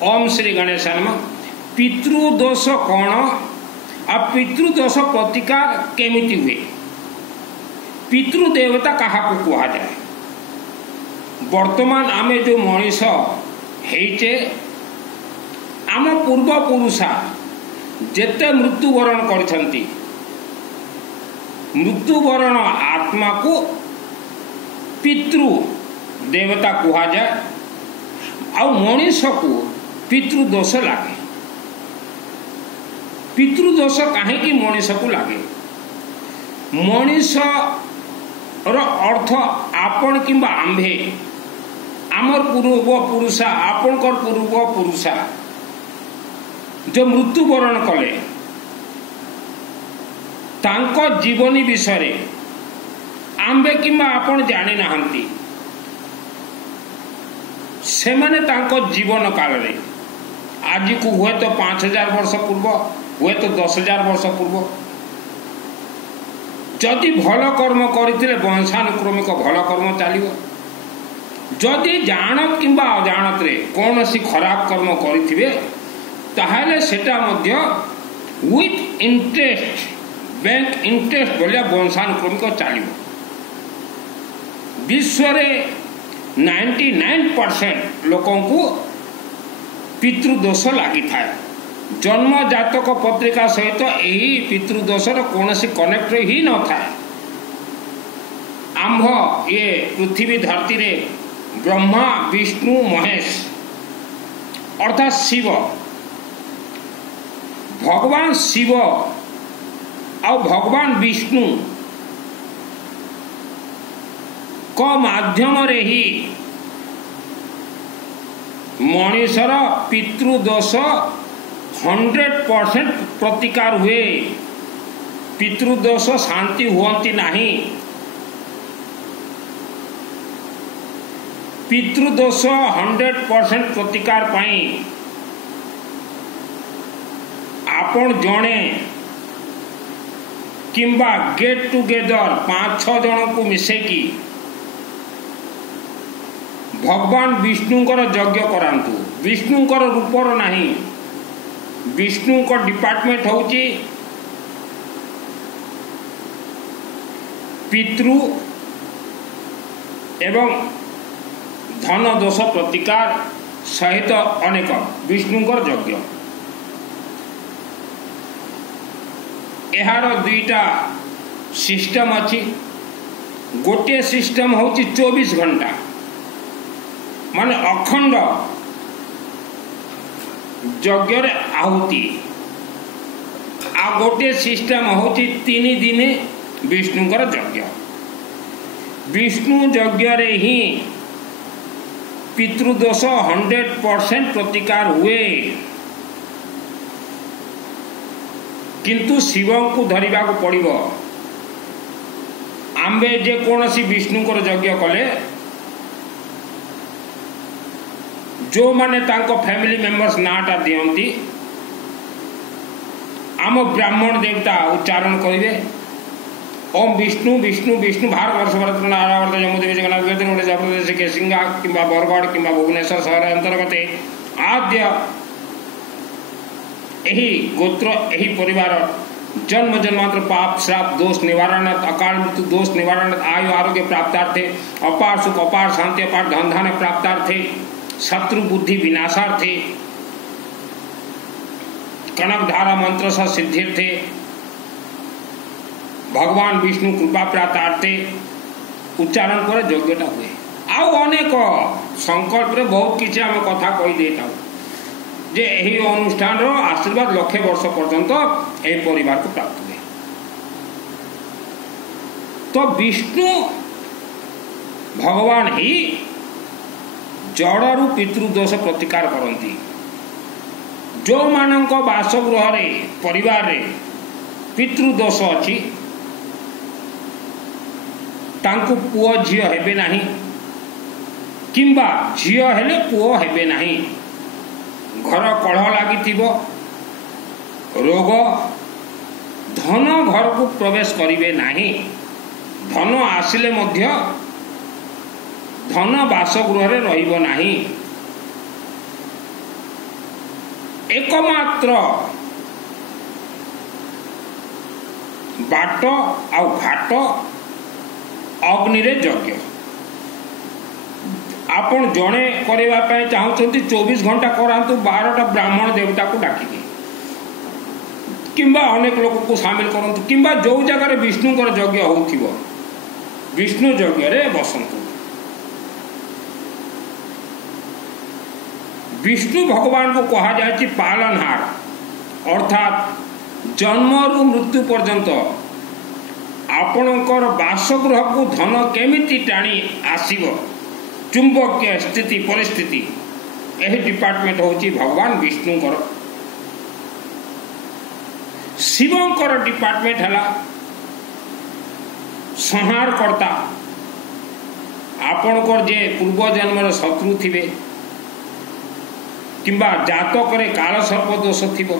ओम श्री गणेशाय नमः। पितृदोष कौन आ पितृदोष प्रतिकार केमिति हुए? पितृदेवता क्या कह जाए? वर्तमान आमे जो मनीष हेचे आम पूर्वपुरुषा जेते मृत्युवरण करछंती मृत्युवरण आत्मा को पितृ देवता कह जाए। आ मनीष को पितृदोष लगे। पितृदोष कहीं मनीष को लगे? मनीष अर्थ आपण किंबा आंभे आमर पूर्वपुरुषा आपणकर पूर्वपुरुषा जो मृत्युवरण कले तांको जीवनी विषय आंबे किंबा आपण जानी नाहंती। से माने तांको जीवन काल रे आज को हुए तो 5000 वर्ष पूर्व हुए तो 10,000 वर्ष पूर्व जदि भल कर्म करथिले वंशानुक्रमिक भल कर्म चलिबो। जदि जानत किंबा अजाणत रे कौन सी खराब कर्म करिथिबे ताहले सेटा मध्य विथ इंटरेस्ट बैंक इंटरेस्ट बोलिया वंशानुक्रमिक चलिबो। विश्व रे 99% लोकों को पितृदोष लगी था। जन्म जातक पत्रिका सहित यही पितृदोषर कौन सी कनेक्ट ही न था। आंभ ये पृथ्वी धरती रे ब्रह्मा विष्णु महेश अर्थात शिव भगवान शिव और भगवान विष्णु को माध्यम रे ही मनीषर पितृदोष 100% प्रतिकार हुए। पितृदोष शांति हुअंती नहीं। पितृदोष 100% प्रतिकार पाई आपण जणे किंबा गेट टुगेदर 5-6 जन को मिसेकी भगवान विष्णुकर यज्ञ करांतु। विष्णुकर रूपर नहीं। विष्णु को डिपार्टमेंट होची पितृ एवं धन दोष प्रतिकार सहित अनेक विष्णुकर यज्ञ। यार दुईटा सिस्टम अच्छी। गोटे सिस्टम होची 24 घंटा माने अखंड यज्ञ आहुति। आ गोटे सिस्टम होची 3 दिन विष्णुकर यज्ञ। विष्णु यज्ञ रे ही पितृदोष 100% प्रतिकार हुए। किंतु शिव को धरिबा को पड़िबो। आंबे जे कोनसी विष्णुकर यज्ञ कले जो माने तांको फैमिली मेंबर्स नाटा दियंती आम ब्राह्मण देवता उच्चारण करिवे ओम विष्णु विष्णु विष्णु भार वर्ष भरत नारावर्त जम्मूदेवी जगन्नाथ गिरिधर ओडिशा प्रदेश के सिंगा किंबा बरगढ़ किंबा भुवनेश्वर शहर अंतर्गत आद्य यही गोत्र यही परिवार जन्म जन्मांतर पाप श्राप दोष निवारणार्थ अकाल मृत्यु दोष निवारणार्थ आयु आरोग्य प्राप्तार्थे अपार सुख अपार शांति अपार धन धान प्राप्तार्थे शत्रु बुद्धि विनाशार्थे कनक धारा मंत्र सा सिद्धिर्थे भगवान विष्णु कृपा प्राप्तार्थे उच्चारण पर यज्ञटा हुए। आउ अनेक संकल्प रे बहुत किसी आम कथा कही देता जे यही अनुष्ठान रो आशीर्वाद लक्षे वर्ष पर्यंत यही परिवार को प्राप्त हुए। तो विष्णु भगवान ही जड़ू पितृदोष प्रतिकार करती। जो मानक बासगृह परिवार रे पितृदोष अच्छी तांकु पुओ झियो हेबे नहीं किंबा झियो हेले पुओ हेबे नहीं। घर कलह लगी रोग धन घर को प्रवेश करिवे नहीं। धन आसिले मध्य धन बासगृह रहिबो नहीं। एकमात्र बाट आ घाट अग्नि रे यज्ञ आपण जड़े करने चाहते 24 घंटा करातु 12टा ब्राह्मण देवता को डाकिकी किंबा अनेक लोक को सामिल करंतु किंबा जो जगह विष्णुकर यज्ञ हो विष्णु यज्ञ रे बसंतु। विष्णु भगवान को कहा जाए पालनहार अर्थात जन्म रु मृत्यु पर्यंत आपणकर बासगृह को धन केमिति टाणी आसीबो चुंबकीय स्थिति परिस्थिति यह डिपार्टमेंट होची भगवान विष्णुकर। शिवंकर डिपार्टमेंट है संहार करता आपणकर जे पूर्व जन्म शत्रु थिबे किंबा जातक काल सर्प दोष थिबो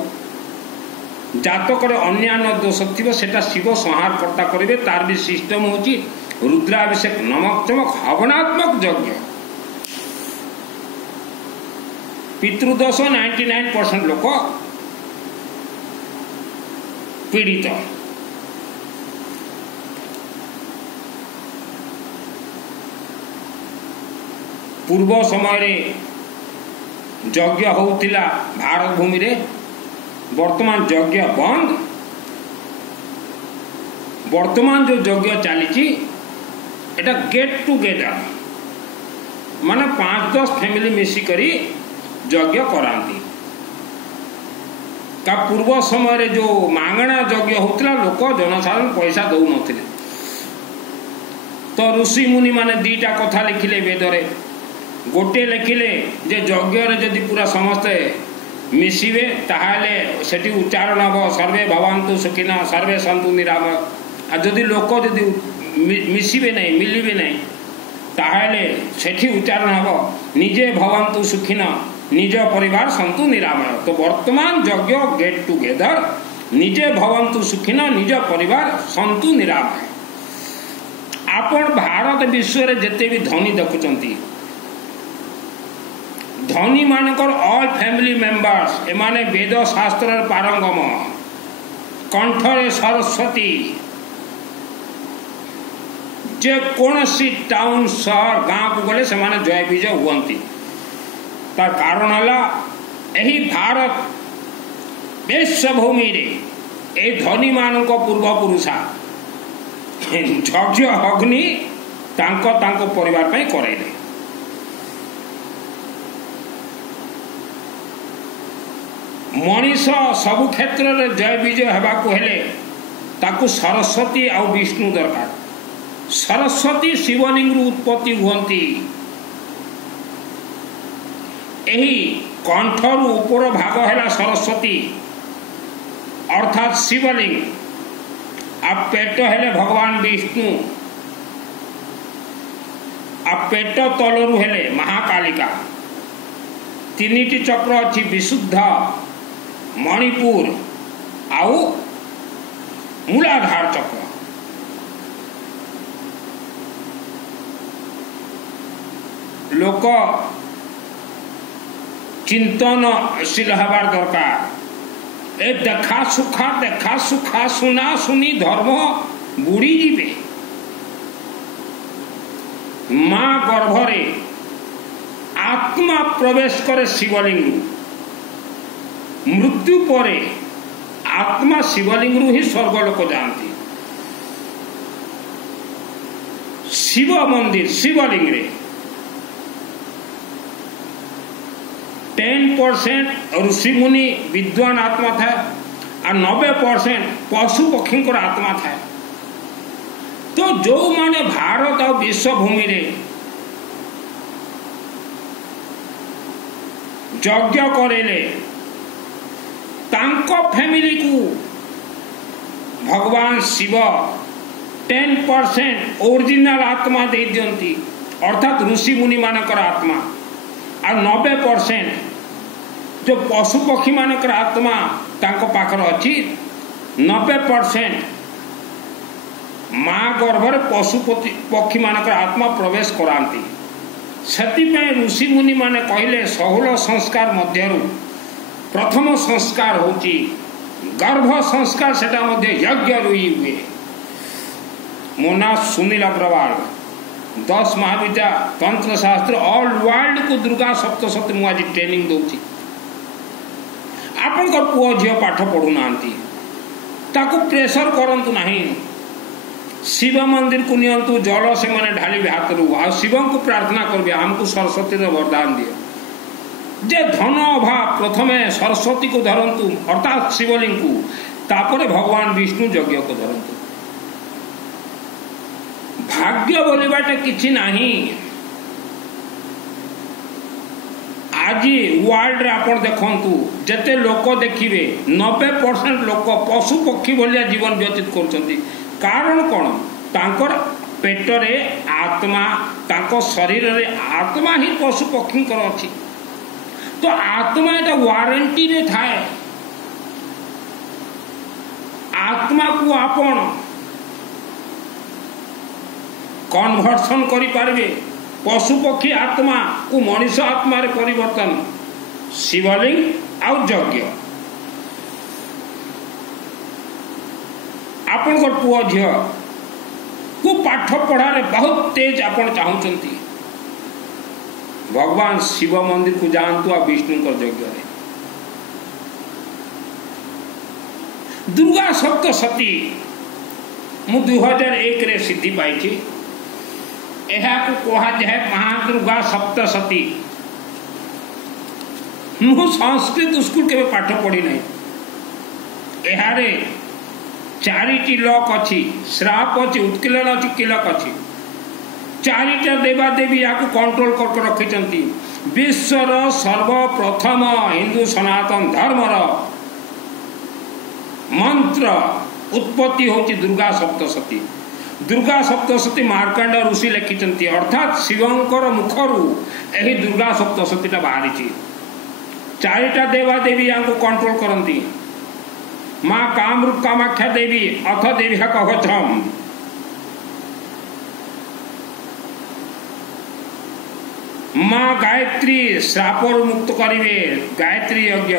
जातक अन्यान्य दोष थी सेटा शिव संहार कर्ता करेंगे तार भी सिस्टम होची रुद्राभिषेक नमक चमक हवनात्मक यज्ञ। पितृदोष 99% लोक पीड़ित। पूर्व समय यज्ञ होतिला भारत भूमि रे वर्तमान यज्ञ बंद। वर्तमान जो यज्ञ चली एटा गेट टुगेदर माने 5-10 फैमिली मिसिकरी यज्ञ करांती। का पूर्व समय जो मांगणा यज्ञ होता लोक जनसाधारण पैसा दौ नथिले तो ऋषि मुनि माने दीटा कथा लिखिले वेदरे गोटे लिखिले जे यज्ञ रे जदि पूरा समस्ते मिसिबे ताहाले सेठी उच्चारण हम सर्वे भवन्तु सुखिना सर्वे सन्तु निरामय आ जदि लोक जदि मिसिबे नहीं मिलिबे नहीं ताहाले सेठी उच्चारण हम निजे भवन्तु सुखिना निज परिवार सन्तु निरामय। तो वर्तमान यज्ञ गेट टुगेदर निजे भवन्तु सुखिना निज परिवार सन्तु निरामय। आपण भारत विश्व रे जेते भी धनी देखुचंती धनी मानकर ऑल फैमिली मेंबर्स एमाने वेद शास्त्र पारंगम कंठरे सरस्वती जे कोनसी टाउन शहर गाँव को गले से माने जय विजय हुअंती। तार कारण है यही भारत विश्वभूमि रे ए धनी मानक पूर्वपुरुषा यज्ञ अग्नि तांको परिवार पे करेले। मनीष सबु क्षेत्र में जय विजय होगाकू हेले ताकू सरस्वती आ विष्णु दरकार। सरस्वती शिवलिंग उत्पत्ति हुअंती यही कंठर ऊपर भाग है सरस्वती अर्थात शिवलिंग आ पेट हेले भगवान विष्णु आ पेट तलरू हेले महाकालिका। तीनिटी चक्र अच्छी विशुद्ध मणिपुर आउ मूलाधार चक्र। लोक चिंतनशील हबार दरकार। ए देखा सुखा सुना सुनी धर्म बुड़ी जीवे। माँ गर्भरे आत्मा प्रवेश करे शिवलिंग मृत्यु परे आत्मा शिवलिंग ही स्वर्गलोक जाती। शिव मंदिर शिवलिंग रे 10% ऋषि मुनि विद्वान आत्मा था और 90% पशु पक्षी आत्मा था। तो जो माने भारत और विश्वभूमि रे यज्ञ करेले तांको फैमिली को भगवान शिव 10% ओरिजिनल आत्मा दे दियंती अर्थात ऋषि मुनि मानकर आत्मा और 90% जो पशु पक्षी मानकर आत्मा तांको पाखर अच्छी 90% माँ गर्भर पशु पक्षी मानकर आत्मा प्रवेश कराती। से ऋषि मुनि माने कहले 16 संस्कार मध्यरु प्रथम संस्कार होची गर्भ संस्कार सेटा मध्य यज्ञ रुई हुए। मो ना सुनील अग्रवाल 10 महाविद्या तंत्र शास्त्र ऑल वर्ल्ड को दुर्गा सप्तशती मु आज ट्रेनिंग दउची। आपण को पुओ झियो पाठ पढु नांती ताको प्रेशर करंतु नहीं। शिव मंदिर को नियंतु जल से माने ढाली हाथ रू आ शिव को प्रार्थना करबे हमको सरस्वती रो वरदान दियो। जे धन अभाव प्रथमे सरस्वती को धरंतु अर्थात शिवलिंग को तापरे भगवान विष्णु यज्ञ को धरंतु। भाग्य बोलिबाटे किछि नाही। आज वर्ल्ड रे आपण देखंतु जते लोक देखिबे 90% लोक पशु पक्षी भलिया जीवन व्यतीत करछंती। कारण कौन तांकर पेटरे आत्मा तांको शरीर रे आत्मा ही पशु पक्षी कर अछि। तो आत्मा एटा वारंटी रे थाए। आत्मा को आपण कन्वर्सन करि पारबे। पशु पक्षी आत्मा को मनुष्य आत्मा रे परिवर्तन शिवलिंग आउ यज्ञ। आपण को पुओ झियो को पाठ पढ़ा रे बहुत तेज आपण चाहूचंती भगवान शिव मंदिर को जानतु आ विष्णु को यज्ञ रे। दुर्गा सप्तशती मु 2001 रे सिद्धि पाइछि। एहा को कोहा जाय महादुर्गा सप्तशती। मु संस्कृत स्कूल के पाठ पढ़ी नहीं। एहा रे 4टी लक अच्छी श्राप अच्छी उत्कीलन अच्छी किलक अच्छी। 4टा देवा देवी या कंट्रोल करके रखी। विश्वर सर्वप्रथम हिंदू सनातन धर्मर मंत्र उत्पत्ति होची दुर्गा सप्तशती। दुर्गा सप्तशती मार्कंड ऋषि लिखिं अर्थात शिवंकर मुखरू यही दुर्गा सप्तशतीटा बाहरी। 4टा देवा देवी या कंट्रोल करती। माँ कामरूप कामाख्या देवी अथ देवी कवचम। माँ गायत्री श्रापर मुक्त करिवे गायत्री यज्ञ।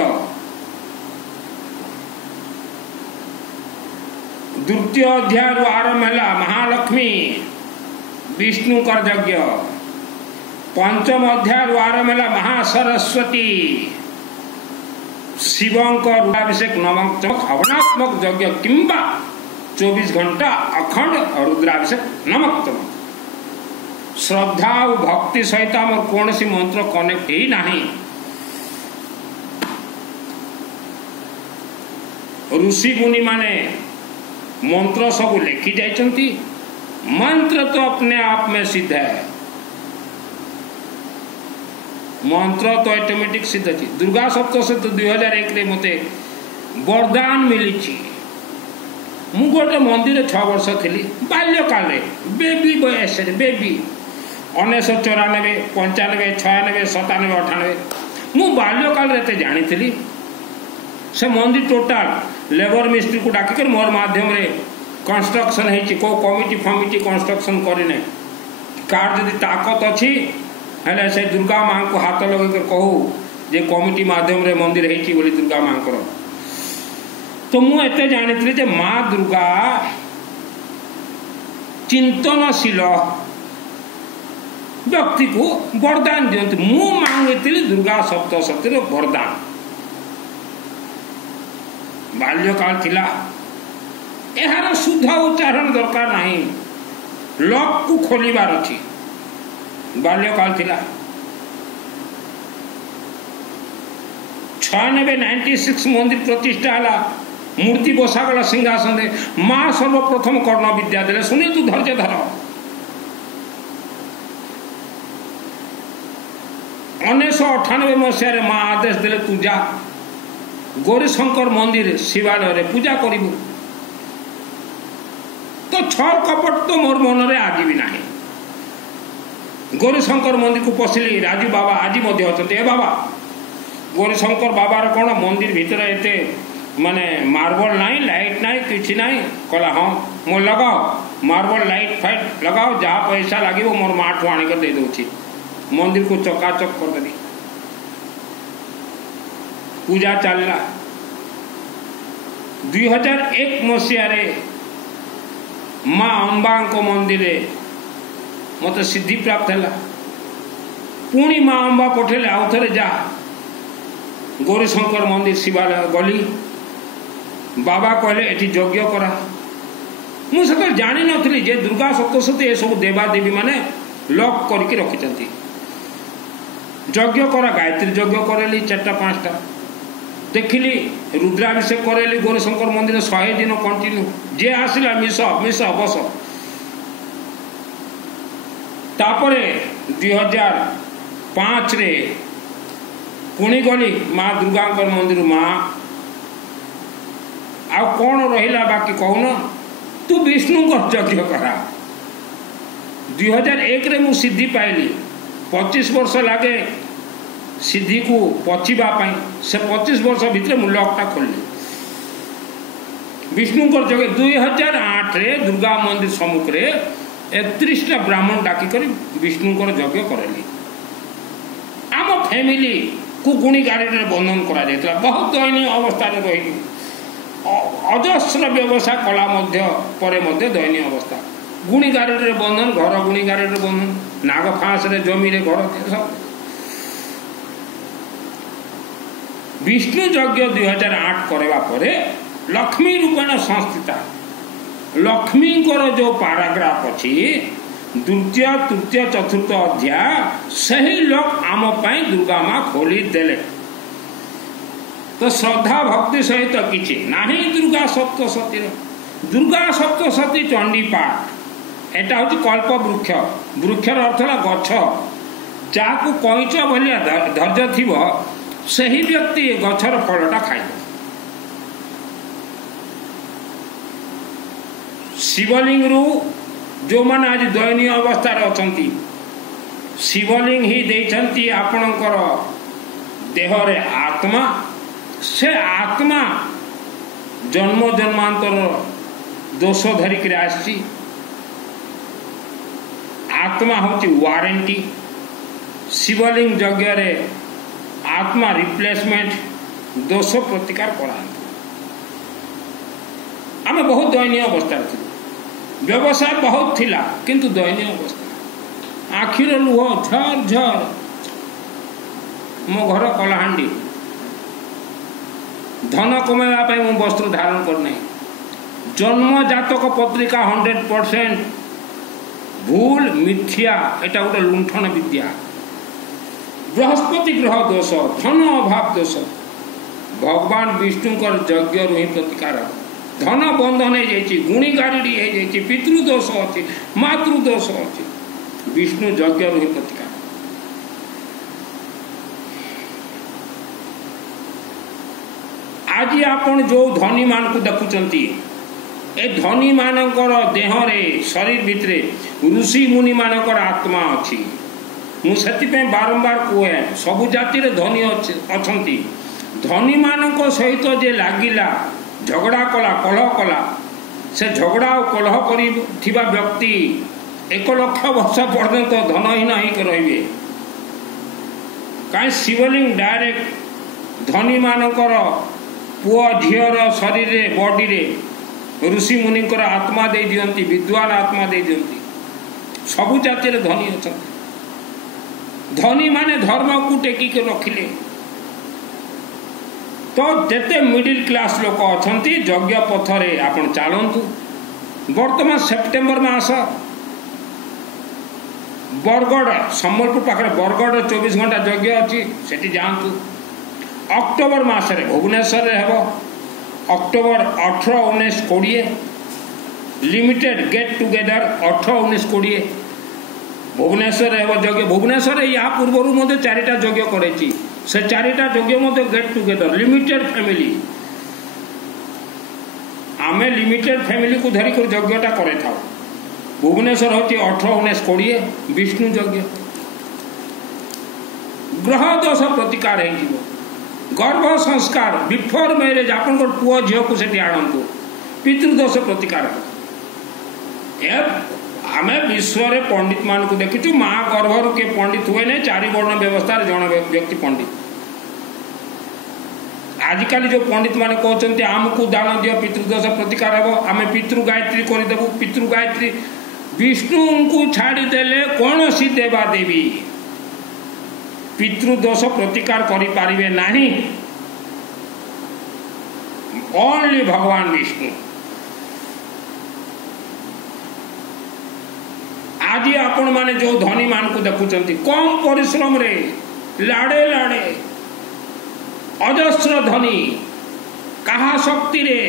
द्वितीय अध्याय आरंभ है महालक्ष्मी विष्णु कर यज्ञ। पंचम अध्याय आरंभ है महासरस्वती शिवंकर रुद्राभिषेक नमक हवनात्मक यज्ञ किंबा 24 घंटा अखंड रुद्राभिषेक नमक चमक। श्रद्धा और भक्ति सहित आम कौन सी मंत्र कनेक्ट ही नहीं। ऋषि मुनि माने मंत्र सब लिखी जाइछंती। मंत्र तो अपने आप में सिद्ध है। मंत्र तो ऑटोमेटिक सिद्ध थी। दुर्गा सप्तशती 2001 रे मते वरदान मिली। मु गोटे मंदिर 6 वर्ष थी बाल्यकाल बेबी बयस बेबी 1994 95 96 97 98 मु बाल्यकाल रे जानी से मंदिर टोटाल लेबर मिस्त्री को डाकिकर मोर माध्यम रे कंस्ट्रक्शन है को कमिटी फमिटी कंस्ट्रक्शन करने कार जदि ताकत अच्छी हेले से दुर्गा माँ को हाथ लगे कहू जे कमिटी माध्यम रे मंदिर है बोली दुर्गा माँ को। तो मु एते जानी जे माँ दुर्गा चिंतनशील व्यक्ति को वरदान दियंती। मु मांगी दुर्गा सप्तशती वरदान। बाल्यकाल थिला यार शुद्ध उच्चारण दरकार नहीं। लक को खोलिबार अछि। बाल्यकाल थिला 96 मंदिर प्रतिष्ठा है। मूर्ति बसागला सिंहासन दे माँ सर्वप्रथम कर्ण विद्या देले। सुनी तू धैर्य धर। 1998 मसीह माँ आदेश देले तू जा गौरीशंकर मंदिर शिवालय रे पूजा करिबु। तो छल कपट तो मोर मन रे आज भी नहीं। गौरीशंकर मंदिर को पशिली राजू बाबा आज ए बाबा गौरीशंकर बाबार कौन मंदिर भितर एते माने मार्बल नहीं लाइट नहीं किसी नहीं कहला हाँ मो लगाओ मार्बल लाइट फाइट लगाओ जहाँ पैसा लगे मोर माँ ठू आनिक दे दूची मंदिर को चकाचक कर देली। पूजा चलला 2001 मसीह माँ अंबा मंदिर मत सिद्धि प्राप्त है पुणी माँ अंबा पठेले आउ थे जा गौरीशंकर मंदिर शिवालय गली बाबा कहले एठी यज्ञ करा मुझे जानी नी जे दुर्गा सप्तशती ये सब देवादेवी माने लॉक करके रखी यज्ञ करा गायत्री यज्ञ करेली 4-5टा देखिली रुद्राभिषेक करेली गौरीशंकर मंदिर 100 दिन कंटिन्यू जे आसला मिस बस तापरे 2005 रे पुणी गली माँ दुर्गा मंदिर माँ आ कौन रहा बाकी कहून तू विष्णु को यज्ञ करा 2001 रे मु सिद्धि पाइली 25 वर्ष लगे सिद्धि को पचिबाई से 25 वर्ष भितर मु लॉकटा खोलली विष्णु को यज्ञ 2008 रे दुर्गा मंदिर सम्मुख रे 31टा ब्राह्मण डाकिक विष्णु को यज्ञ करेली आम फैमिली को गुणी गाड़ी बंधन करा बहुत दयनीय अवस्था रही अजस्र व्यवसाय कला दयनीय अवस्था गुणी गाड़ी बंधन घर गुणी गाड़ी बंधन नाग फाँस जमी घर सब विष्णु यज्ञ 2008 करवा परे लक्ष्मी रूपेण संस्थिता लक्ष्मी जो पाराग्राफ अच्छी द्वितीय तृतीय चतुर्थ अध्याय सही लोक आम पाई दुर्गा माँ खोली देले तो श्रद्धा भक्ति सहित किछि नाही दुर्गा सप्तशती चंडी पाठ एटा हूँ कल्प वृक्ष वृक्षर अर्थ है गछ जहाँ कईच भाया धैर्य थी सही व्यक्ति गछर फलटा खाइब शिवलिंग रु जो मैंने आज दयनीय अवस्था अच्छा शिवलिंग ही देती आपणकर देहरे आत्मा से आत्मा जन्म जन्मांतर दोष धरिक आसी आत्मा हूँ वारंटी शिवलिंग यज्ञ आत्मा रिप्लेसमेंट दोष प्रतिकार करा आम बहुत दयनीय अवस्था थी व्यवसाय बहुत थिला किंतु दयनीय अवस्था आखिर लुह झर झर मो घर कलाहांडी धन कमाइबा मु वस्त्र धारण करना जन्म जातक पत्रिका 100% भूल मिथ्या एटा गोटे लुंठन विद्या बृहस्पति ग्रह दोष धन अभाव दोष भगवान विष्णुकर यज्ञ ही प्रतिकार धन बंधन हो गुणी गाड़ी हो पितृदोष अच्छी मातृदोष अच्छी विष्णु यज्ञ ही प्रतिकार आज आपण जो धनी मान को देखुंती ए धनी मानकर देहरे शरीर भितरे ऋषि मुनि मानकर आत्मा अच्छी मुझे बारंबार कहे सबु जाति धनी अच्छी धनी मान सहित जे लगिला झगड़ा कला कलह कला से झगड़ा और कलह कर व्यक्ति 1 लाख वर्ष पर्यंत धनहीन होकर रे कहीं शिवलिंग डायरेक्ट धनी मानकर पुआ झीर शरीर बॉडी रे ऋषि मुनिकर आत्मा दे दियंती विद्वान आत्मा दे दियंती सबु जाति धनी अच्छा धनी माने धर्म को टेकिक रखिले तो जेते मिडिल क्लास लोक अच्छा यज्ञ पथरे आपण चलतु वर्तमान सेप्टेम्बर मास बरगढ़ सम्बलपुर पाखे बरगढ़ 24 घंटा यज्ञ अच्छी सेठी जातु अक्टोबर मासरे भुवनेश्वर हेब October 18, 19, 20 limited get together 18, 19, 20 Bhubaneswar हेब यज्ञ भुवनेश्वर या पूर्व 4टा यज्ञ करे से 4टा यज्ञ गेट टुगेदर लिमिटेड फैमिली आमे लिमिटेड फैमिली को धरिक यज्ञटा करे था भुवनेश्वर हूँ 18, 19, 20 विष्णु यज्ञ ग्रह दोष प्रतिकार हो गर्भ संस्कार बिफोर मैरेज आप पुओ झील को से आणतु पितृदोष प्रतिकार आम विश्व पंडित मान को देखीचु माँ गर्भर किए पंडित हुए नहीं 4 वर्ण व्यवस्था जन व्यक्ति पंडित आजिकल जो पंडित माने कहते आमको दान दियो पितृदोष प्रतिकार हे आम पितृ गायत्री करदेबू पितृ गायत्री विष्णु को छाड़देले कौन सी देवा देवी पितृदोष प्रतिकार करें नहीं ओनली भगवान विष्णु। आज आपण माने जो धनी मान को देखुंट कम परिश्रम रे लाड़े लाड़े अजस्र धनी कहा शक्ति रे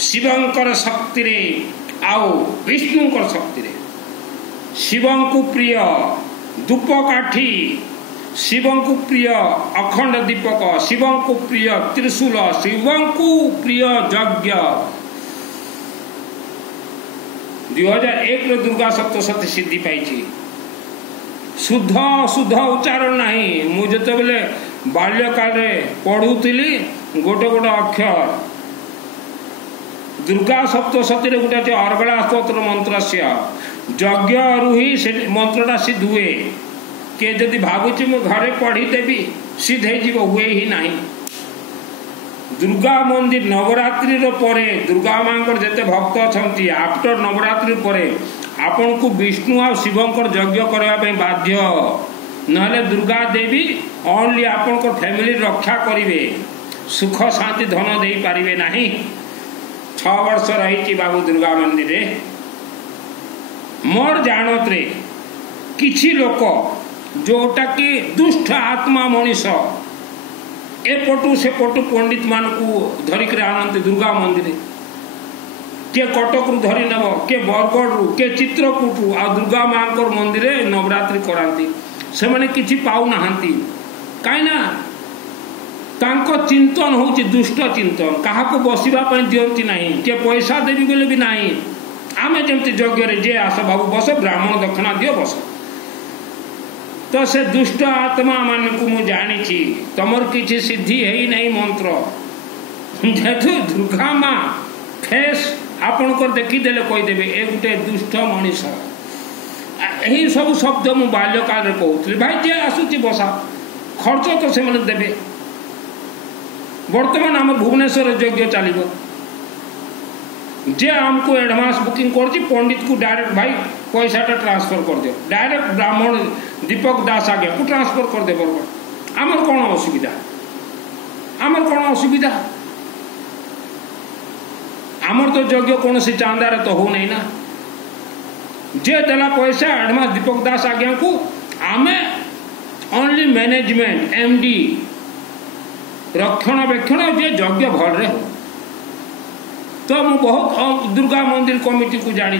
शिवंकर शक्ति रे आओ विष्णुकर शक्ति रे शिवं को प्रिय धूपकाठी शिवं को प्रिय अखंड दीपक शिवं को प्रिय त्रिशूल शिवं को प्रिय यज्ञ 2001 रे दुर्गा सप्तशती सिद्धि पाई शुद्ध अशुद्ध उच्चारण नहीं मु जते बेले बाल्यकाल रे पढ़ुतिली गोटे गोटे अक्षर दुर्गा सप्तशती रे गोटे जे अर्गला स्तोत्र मंत्र से यज्ञ रुही से मंत्रटा सिद्ध हुए के जदि भावुची मु घरे पढ़ी देवी सिद्ध हो हुए ही नहीं। दुर्गा मंदिर नवरात्रि परे दुर्गा मांकर जेते भक्त अछंती आफ्टर नवरात्रि परे आपन को विष्णु और शिवंकर यज्ञ करबा पई बाध्य नहले दुर्गा देवी ओनली आपन को फैमिली रक्षा करिवे सुख शांति धन दे पारिबे नहीं। 6 वर्ष रही बाबू दुर्गा मंदिर रे मोर जानत रे किछि लोक जोटा कि दुष्ट आत्मा मनीष एपटू से पटू पंडित मान को धरिक आनंद दुर्गा मंदिर के कटक रु धरी नब के बरगढ़ रु के चित्रकूट रु आ दुर्गा मां मंदिर नवरात्रि कराती से माने किछि पाउ नाहंती काई ना तांको चिंतन होची दुष्ट चिंतन कहा को बसिबा पई दियंती नहीं के पैसा देबी बोले भी नहीं आमे जेमती यज्ञ रे जे आस बाबू बस ब्राह्मण दक्षिणा दियो बस तो से दुष्ट आत्मा मान को मु जानी तमर किसी सिद्धि है नहीं मंत्र जेतु दुर्गा माँ फेस आपण को देखीदेले कहीदेवे ए गोटे दुष्ट मनीष यही सब शब्द मु बाल्यकाल रे कहूली भाई जे आसुची बसा खर्च तो से मैंने देवे वर्तमान आम भुवनेश्वर यज्ञ चलो जे आमको एडवांस बुकिंग कर पंडित को डायरेक्ट भाई पैसाटा ट्रांसफर कर दियो डायरेक्ट ब्राह्मण दीपक दास आगे को ट्रांसफर कर दे आमर कौन असुविधा आमर कौन असुविधा आमर तो यज्ञ कौन सी चांदार तो हो नहीं ना जे देला पैसा एडवांस दीपक दास आज्ञा को आमे ओनली मैनेजमेंट एमडी रक्षणाबेक्षण जे यज्ञ भल रे हो तो मु बहुत दुर्गा मंदिर कमिटी को जानी